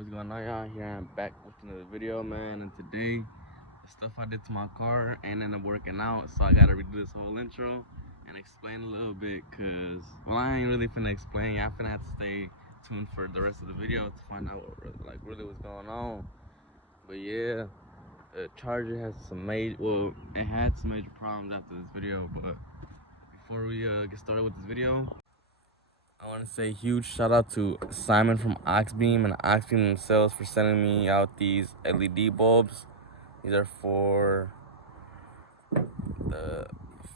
What's going on, y'all? Here I'm back with another video, man. And today, the stuff I did to my car ain't end up working out, so I gotta redo this whole intro and explain a little bit. Cause well, I ain't really finna explain. Y'all finna have to stay tuned for the rest of the video to find out what really what's going on. But yeah, the charger has some major. Well, it had some major problems after this video. But before we get started with this video, I want to say a huge shout out to Simon from Oxbeam and Oxbeam themselves for sending me out these LED bulbs. These are for the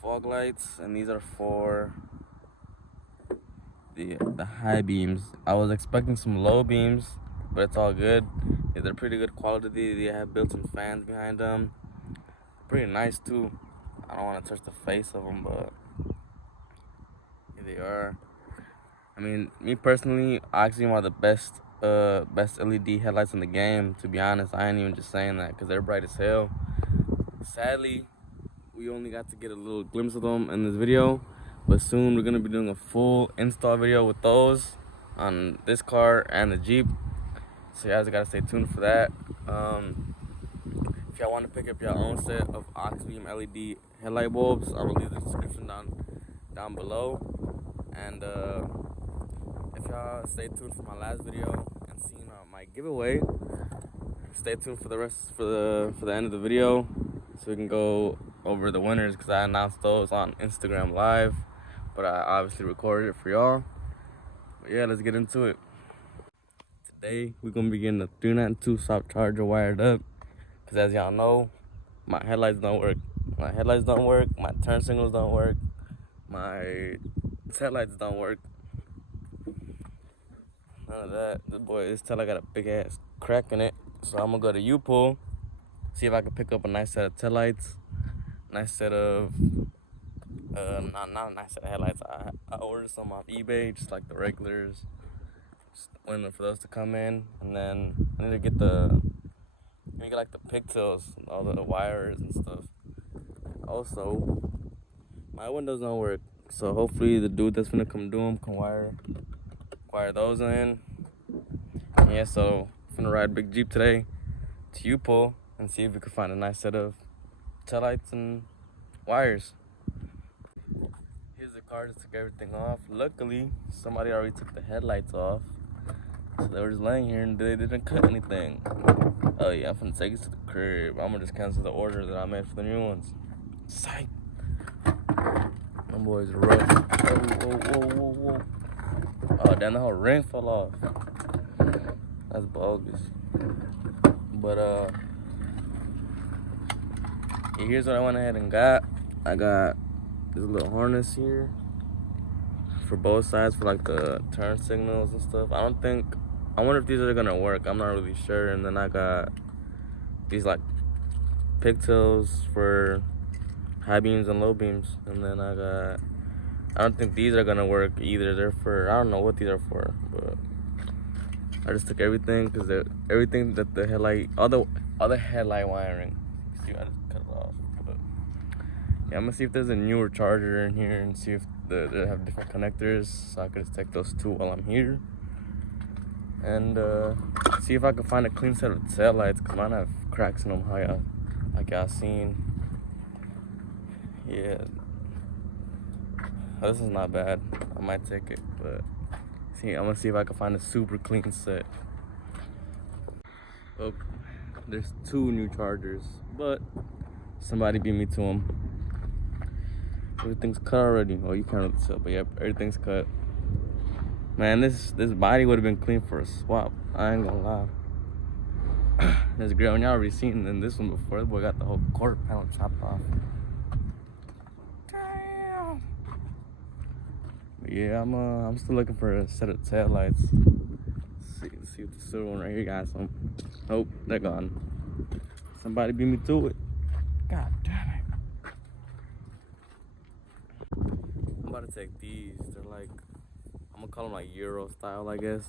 fog lights, and these are for the high beams. I was expecting some low beams, but it's all good. They're pretty good quality. They have built-in fans behind them. Pretty nice too. I don't want to touch the face of them, but here they are. I mean, me personally, Oxygen are the best LED headlights in the game. To be honest, I ain't even just saying that because they're bright as hell. Sadly, we only got to get a little glimpse of them in this video, but soon we're gonna be doing a full install video with those on this car and the Jeep. So you guys gotta stay tuned for that. If y'all want to pick up your own set of Oxbeam LED headlight bulbs, I will leave the description down below. And if y'all stay tuned for my last video and seen my giveaway, stay tuned for the rest for the end of the video so we can go over the winners, because I announced those on Instagram Live, but I obviously recorded it for y'all. But yeah, let's get into it. Today we're gonna be getting the 392 soft charger wired up, because as y'all know, my headlights don't work. My turn signals don't work, my headlights don't work. None of that. This taillight got a big ass crack in it. So I'm gonna go to U-Pull, see if I can pick up a nice set of taillights, nice set of, not a nice set of headlights. I ordered some off eBay, just like the regulars. Just waiting for those to come in, and then I need to get like the pigtails, all the wires and stuff. Also, my windows don't work, so hopefully the dude that's gonna come do them can wire those in. Yeah, so I'm gonna ride Big Jeep today to U-Pull and see if we can find a nice set of taillights and wires. Here's the car, just took everything off. Luckily, somebody already took the headlights off, so they were just laying here and they didn't cut anything. Oh yeah, I'm finna take it to the crib. I'm gonna just cancel the order that I made for the new ones. Psych. Them boys are rough. Whoa. Oh damn, the whole ring fell off. That's bogus. But yeah, here's what I went ahead and got. I got this little harness here for both sides for like the turn signals and stuff. I wonder if these are gonna work. I'm not really sure. And then I got these like pigtails for high beams and low beams. And then I don't think these are gonna work either. They're for, I don't know what these are for, but I just took everything because everything that the headlight, all the headlight wiring. See, I just cut it off. But yeah, I'm gonna see if there's a newer charger in here and see if they have different connectors, so I could just take those two while I'm here. And see if I can find a clean set of taillights, because mine have cracks in them, like y'all seen. Yeah. This is not bad. I might take it, but I'm gonna see if I can find a super clean set. Oh, there's two new chargers, but somebody beat me to them. Everything's cut already. Oh, you can't really tell, but yep, everything's cut. Man, this body would have been clean for a swap. I ain't gonna lie. This girl, y'all already seen in this one before. This boy got the whole quarter panel chopped off. Yeah, I'm still looking for a set of taillights. Let's see if the silver one right here got some. Oh, they're gone. Somebody beat me to it. God damn it. I'm about to take these. They're like, I'm gonna call them like Euro style, I guess.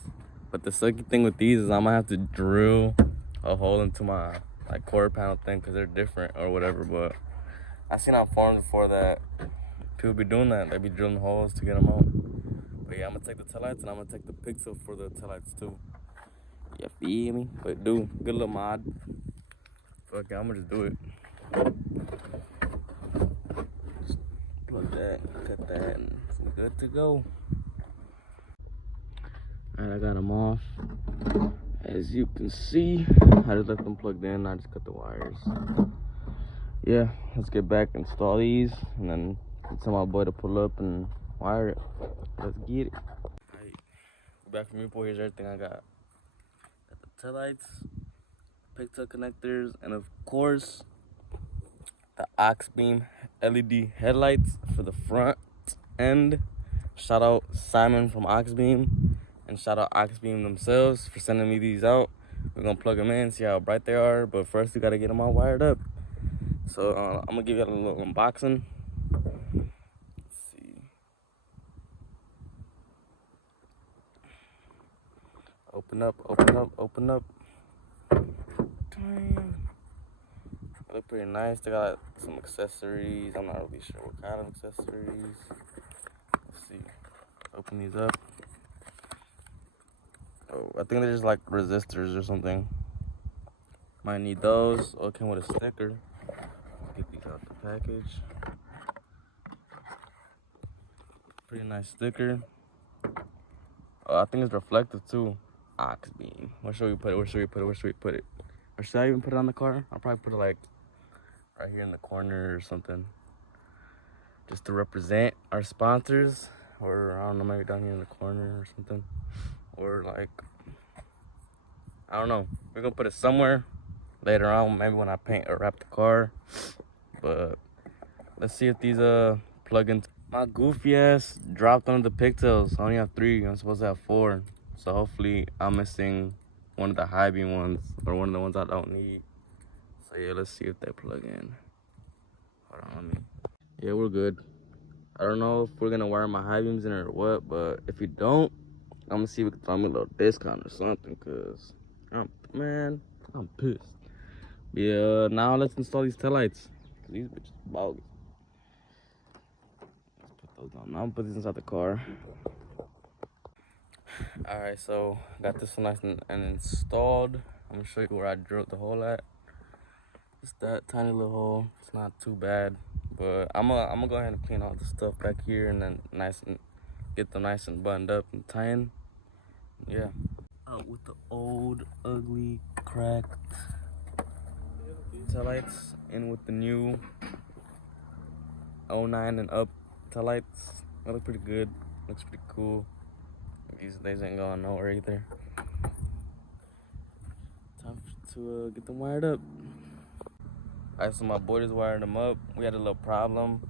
But the sucky thing with these is I'm gonna have to drill a hole into my like quarter panel thing, because they're different or whatever. But I seen on forums before that people be doing that. They be drilling holes to get them out. But yeah, I'm gonna take the taillights and I'm gonna take the pigtail for the taillights too. You feel me? But do good little mod. Fuck it, I'ma just do it. Just plug that, cut that, and we're good to go. Alright, I got them off. As you can see, I just left them plugged in. I just cut the wires. Yeah, let's get back, install these, and then tell my boy to pull up and wire it. Let's get it. Alright, back from Repo. Here's everything I got. Got the taillights, pigtail connectors, and of course, the aux beam LED headlights for the front end. Shout out Simon from aux beam, and shout out aux beam themselves for sending me these out. We're gonna plug them in, see how bright they are, but first we gotta get them all wired up. So I'm gonna give you a little unboxing. Let's see. Open up, open up, open up. Damn. They look pretty nice. They got some accessories. I'm not really sure what kind of accessories. Let's see. Open these up. Oh, I think they're just like resistors or something. Might need those. Oh, it came with a sticker. Get these out the package. Pretty nice sticker. Oh, I think it's reflective too. Aux beam. Where should we put it? Where should we put it? Where should we put it? Or should I even put it on the car? I'll probably put it like right here in the corner or something. Just to represent our sponsors. Or I don't know, maybe down here in the corner or something. Or like, I don't know. We're gonna put it somewhere later on, maybe when I paint or wrap the car. But let's see if these plug-ins. My goofy ass dropped one of the pigtails. I only have 3. I'm supposed to have 4. So hopefully I'm missing one of the high beam ones, or one of the ones I don't need. So yeah, let's see if they plug in. Hold on, let me. Yeah, we're good. I don't know if we're gonna wire my high beams in or what, but if you don't, I'm gonna see if we can throw me a little discount or something, cause I'm pissed. Yeah, now let's install these taillights. These bitches bogus. Let's put those on. Now I'm gonna put these inside the car. Alright, so got this one nice and installed. I'm gonna show you where I drilled the hole at. Just that tiny little hole. It's not too bad, but I'm gonna go ahead and clean all the stuff back here and then get them nice and buttoned up and tying. Yeah. Out with the old, ugly, cracked taillights, in with the new 09 and up taillights. They look pretty good. Looks pretty cool. These ain't going nowhere either. Time to get them wired up. Alright, so my boy just wired them up. We had a little problem.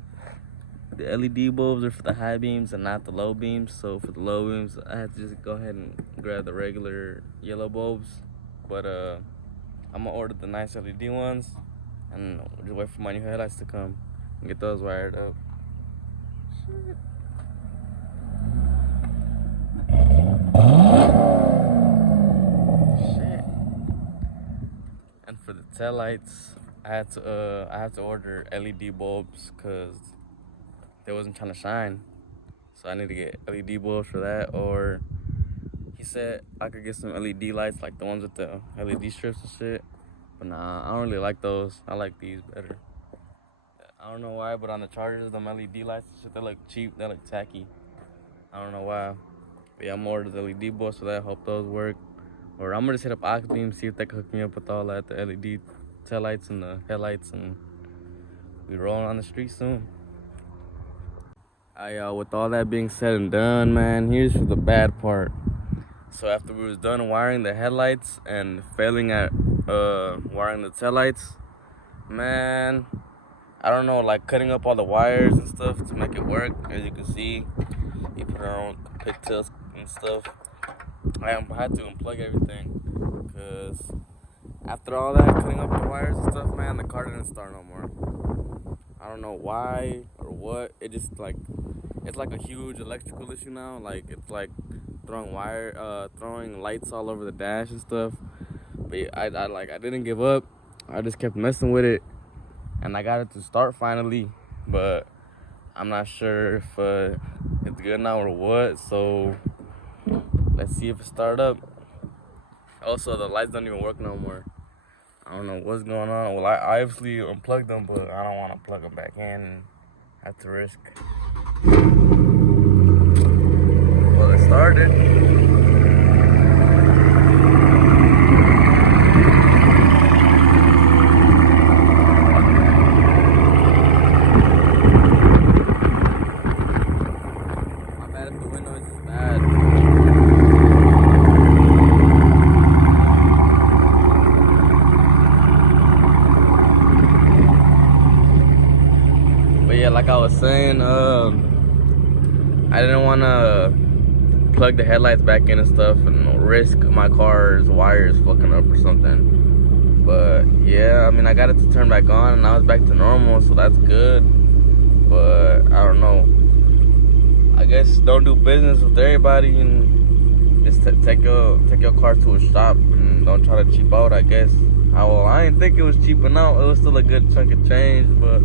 The LED bulbs are for the high beams and not the low beams. So for the low beams, I had to just go ahead and grab the regular yellow bulbs. But I'm gonna order the nice LED ones and just wait for my new headlights to come and get those wired up. Shit. Shit. And for the taillights, I had to order LED bulbs because they wasn't trying to shine. So I need to get LED bulbs for that, or he said I could get some LED lights like the ones with the LED strips and shit. But nah, I don't really like those. I like these better. I don't know why, but on the Chargers, them LED lights and shit, they look cheap, they look tacky. I don't know why. But yeah, I'm gonna order the LED bulbs for that. Hope those work. Or I'm gonna just hit up aux beam, see if they can hook me up with all that, the LED taillights and the headlights, and we rolling on the street soon. With all that being said and done, man, here's for the bad part. So after we was done wiring the headlights and failing at wiring the taillights, man, I don't know, like cutting up all the wires and stuff to make it work. As you can see, you put our own pigtails and stuff. I had to unplug everything because after all that cutting up the wires and stuff, man, the car didn't start no more. I don't know why or what. It just like, it's like a huge electrical issue now. Like it's like throwing lights all over the dash and stuff. But I didn't give up. I just kept messing with it, and I got it to start finally. But I'm not sure if it's good now or what. So let's see if it started up. Also, the lights don't even work no more. I don't know what's going on. Well, I obviously unplugged them, but I don't want to plug them back in and have to risk. Well, it started. Like I was saying, I didn't want to plug the headlights back in and stuff and risk my car's wires fucking up or something. But yeah, I mean, I got it to turn back on and now it's back to normal, so that's good. But I don't know. I guess don't do business with everybody and just take your car to a shop and don't try to cheap out, I guess. I didn't think it was cheaping out. It was still a good chunk of change, but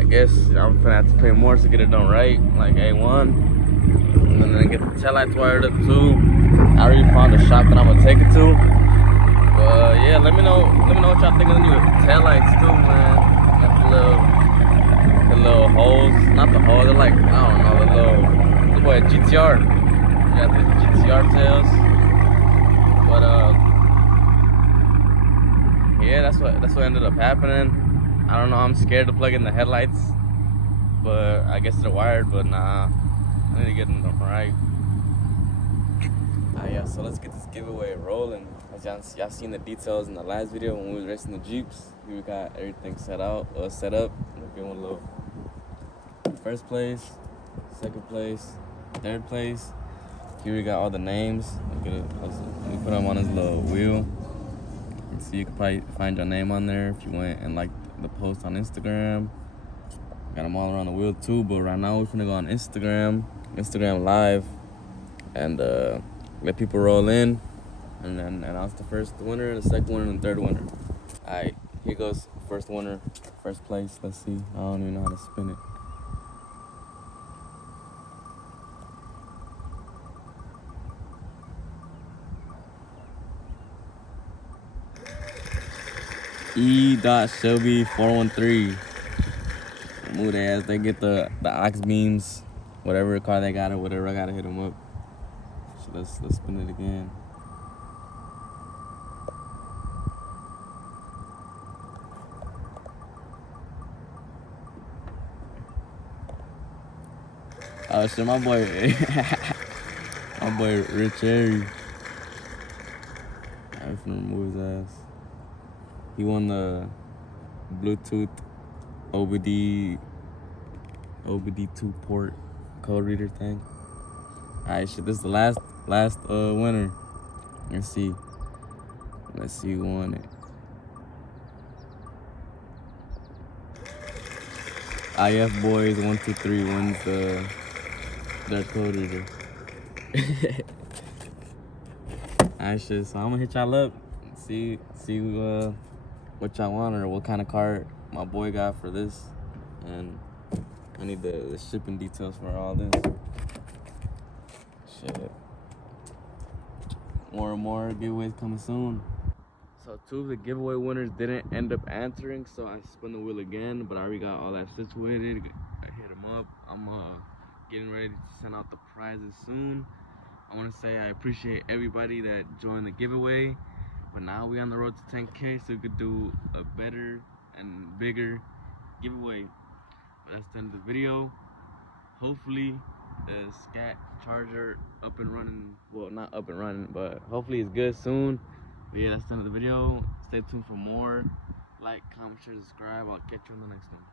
I guess I'm gonna have to pay more to get it done right, like A1. And then get the taillights wired up too. I already found a shop that I'm gonna take it to. But yeah, let me know what y'all think of the new taillights too, man. Got the little holes, not the holes, they're like, I don't know, the boy GTR. You got the GTR tails. But yeah, that's what ended up happening. I don't know, I'm scared to plug in the headlights, but I guess they're wired, but nah, I need to get them right. Yeah, so let's get this giveaway rolling. As y'all seen the details in the last video when we was racing the Jeeps. Here we got everything set up. We'll give one a little first place, second place, third place. Here we got all the names. Look at it. We put them on this little wheel. So you can probably find your name on there if you went and like the post on Instagram. Got them all around the wheel too, but right now we're finna go on Instagram Live, and let people roll in, and then announce the first winner, the second winner, and the third winner. Alright, here goes first winner, first place. Let's see. I don't even know how to spin it. E.Shelby413. Move their ass. They get the ox beams, whatever car they got or whatever. I gotta hit them up. So let's spin it again. Oh shit, my boy Rich Harry. I'm finna remove his ass. He won the Bluetooth OBD2 port code reader thing. Alright, shit, this is the last winner. Let's see who won it. IF Boys 123 wins their code reader. Alright, shit, so I'm gonna hit y'all up and see what y'all want or what kind of car my boy got for this, and I need the shipping details for all this. Shit. More and more giveaways coming soon. So 2 of the giveaway winners didn't end up answering, so I spun the wheel again, but I already got all that situated. I hit them up. I'm getting ready to send out the prizes soon. I want to say I appreciate everybody that joined the giveaway, but now we're on the road to 10K, so we could do a better and bigger giveaway. But that's the end of the video. Hopefully the Scat charger up and running. Well, not up and running, but hopefully it's good soon. But yeah, that's the end of the video. Stay tuned for more. Like, comment, share, subscribe. I'll catch you on the next one.